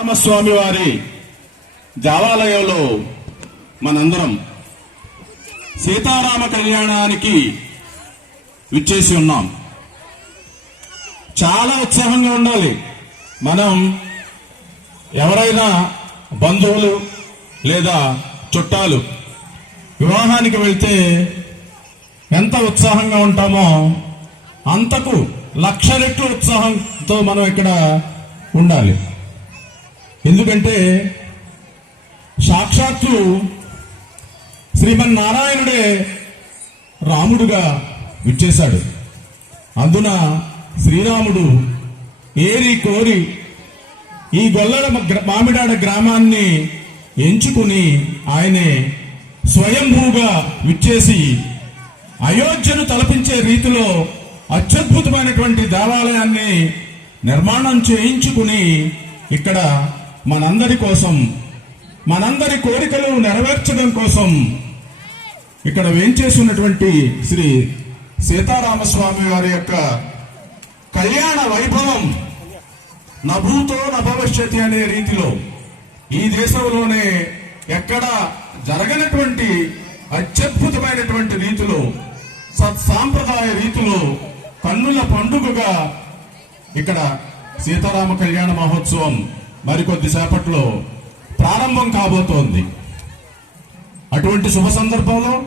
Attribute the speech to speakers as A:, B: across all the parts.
A: రామస్వామి వారి దేవాలయంలో మనందరం సీతారామ కళ్యాణానికి విచ్చేసి ఉన్నాం. చాలా ఉత్సాహంగా ఉండాలి. మనం ఎవరైనా బంధువులు లేదా చుట్టాలు వివాహానికి వెళ్తే ఎంత ఉత్సాహంగా ఉంటామో అంతకు లక్ష రెట్లు ఉత్సాహంతో మనం ఇక్కడ ఉండాలి. ఎందుకంటే సాక్షాత్తు శ్రీమన్నారాయణుడే రాముడుగా విచ్చేశాడు. అందున శ్రీరాముడు ఏరి కోరి ఈ గొల్లల మామిడాడ గ్రామాన్ని ఎంచుకుని ఆయనే స్వయంభూగా విచ్చేసి అయోధ్యను తలపించే రీతిలో అత్యద్భుతమైనటువంటి దేవాలయాన్ని నిర్మాణం చేయించుకుని ఇక్కడ మనందరి కోసం మనందరి కోరికలు నెరవేర్చడం కోసం ఇక్కడ వేంచేస్తున్నటువంటి శ్రీ సీతారామస్వామి వారి యొక్క కళ్యాణ వైభవం నభూతో నభవిష్యతి అనే రీతిలో ఈ దేశంలోనే ఎక్కడ జరగనటువంటి అత్యద్భుతమైనటువంటి రీతిలో సత్సాంప్రదాయ రీతిలో కన్నుల పండుగగా ఇక్కడ సీతారామ కళ్యాణ మహోత్సవం మరికొద్దిసేపట్లో ప్రారంభం కాబోతోంది. అటువంటి శుభ సందర్భంలో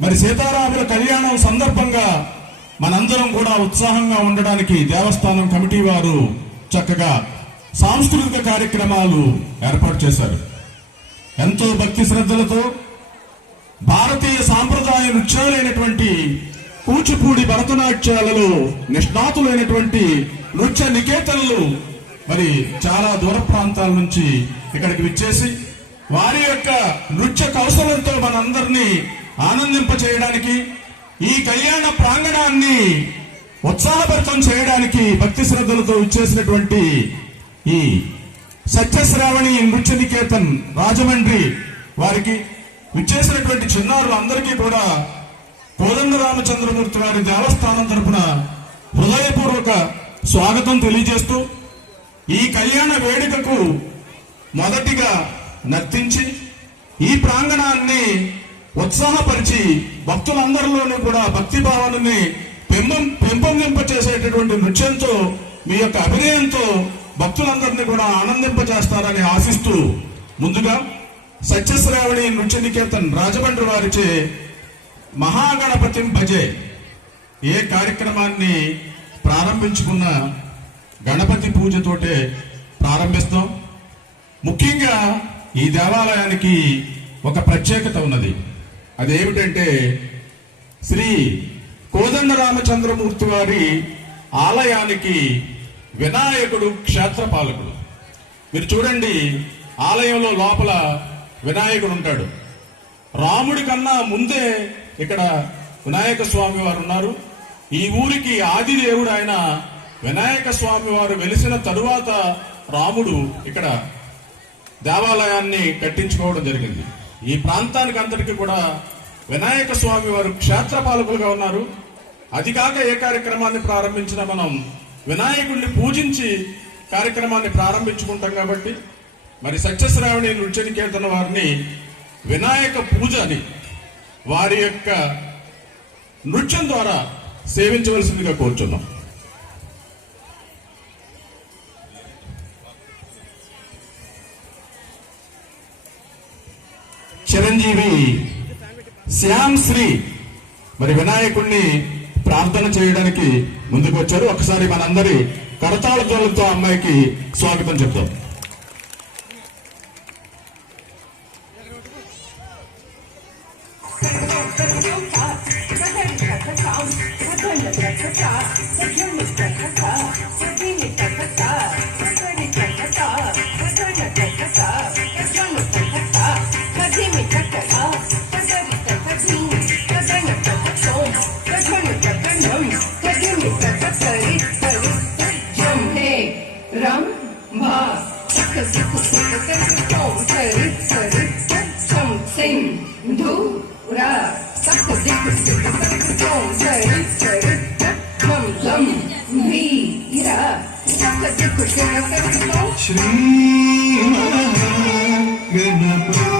A: మరి సీతారాముల కళ్యాణం సందర్భంగా మనందరం కూడా ఉత్సాహంగా ఉండడానికి దేవస్థానం కమిటీ వారు చక్కగా సాంస్కృతిక కార్యక్రమాలు ఏర్పాటు చేశారు. ఎంతో భక్తి శ్రద్ధలతో భారతీయ సాంప్రదాయ నృత్యాలైనటువంటి కూచిపూడి భరతనాట్యాలలో నిష్ణాతులైనటువంటి నృత్య నికేతనలు మరి చాలా దూర ప్రాంతాల నుంచి ఇక్కడికి విచ్చేసి వారి యొక్క నృత్య కౌశలంతో మనందరినీ ఆనందింప చేయడానికి ఈ కళ్యాణ ప్రాంగణాన్ని ఉత్సాహభరితం చేయడానికి భక్తి శ్రద్ధలతో విచ్చేసినటువంటి ఈ సత్యశ్రావణి నృత్య నికేతన్ రాజమండ్రి వారికి విచ్చేసినటువంటి చిన్నారులు అందరికీ కూడా కోదండ రామచంద్రమూర్తి వారి దేవస్థానం తరపున హృదయపూర్వక స్వాగతం తెలియజేస్తూ ఈ కళ్యాణ వేడుకకు మొదటిగా నర్తించి ఈ ప్రాంగణాన్ని ఉత్సాహపరిచి భక్తులందరిలోనూ కూడా భక్తి భావనని పెంపొం పెంపొందింప చేసేటటువంటి నృత్యంతో మీ యొక్క అభినయంతో భక్తులందరినీ కూడా ఆనందింపజేస్తారని ఆశిస్తూ ముందుగా సత్యశ్రావణి నృత్య నికేతన్ రాజమండ్రి వారిచే మహాగణపతిం భజే ఏ కార్యక్రమాన్ని ప్రారంభించుకున్న గణపతి పూజతోటే ప్రారంభిస్తాం. ముఖ్యంగా ఈ దేవాలయానికి ఒక ప్రత్యేకత ఉన్నది. అదేమిటంటే శ్రీ కోదండ రామచంద్రమూర్తి వారి ఆలయానికి వినాయకుడు క్షేత్రపాలకుడు మీరు చూడండి ఆలయంలో లోపల వినాయకుడు ఉంటాడు. రాముడి కన్నా ముందే ఇక్కడ వినాయక స్వామి వారు ఉన్నారు. ఈ ఊరికి ఆదిదేవుడు ఆయన వినాయక స్వామి వారు వెలిసిన తరువాత రాముడు ఇక్కడ దేవాలయాన్ని కట్టించుకోవడం జరిగింది. ఈ ప్రాంతానికి అందరికీ కూడా వినాయక స్వామి వారు క్షేత్రపాలకులుగా ఉన్నారు. అది కాక ఏ కార్యక్రమాన్ని ప్రారంభించినా మనం వినాయకుడిని పూజించి కార్యక్రమాన్ని ప్రారంభించుకుంటాం కాబట్టి మరి సత్యశ్రావణి నృత్యనికేతన వారిని వినాయక పూజ అని వారి యొక్క నృత్యం ద్వారా సేవించవలసిందిగా కోరుచున్నాం. చిరంజీవి శ్యామ్ శ్రీ. మరి వినాయకుడిని ప్రార్థన చేయడానికి ముందుకు వచ్చారు ఒకసారి మనందరి కరతాళ తోలతో అమ్మాయికి స్వాగతం చెప్తాం.
B: श्री गणपति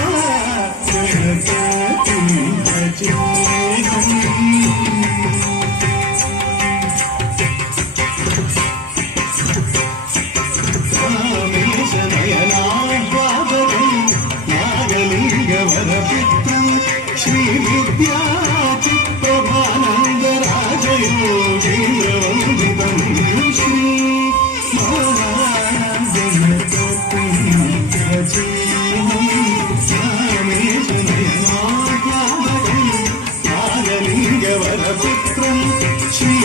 B: నాగలింగవరపుత్రం శ్రీ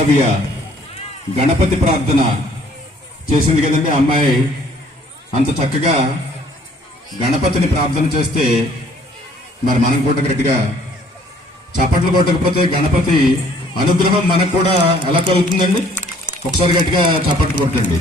A: శ్రీసావియ గణపతి ప్రార్థన చేసింది కదండి అమ్మాయి. అంత చక్కగా గణపతిని ప్రార్థన చేస్తే మరి మనం కూడా గట్టిగా చప్పట్లు కొట్టకపోతే గణపతి అనుగ్రహం మనకు కూడా ఎలా కలుగుతుందండి? ఒకసారి గట్టిగా చప్పట్లు కొట్టండి.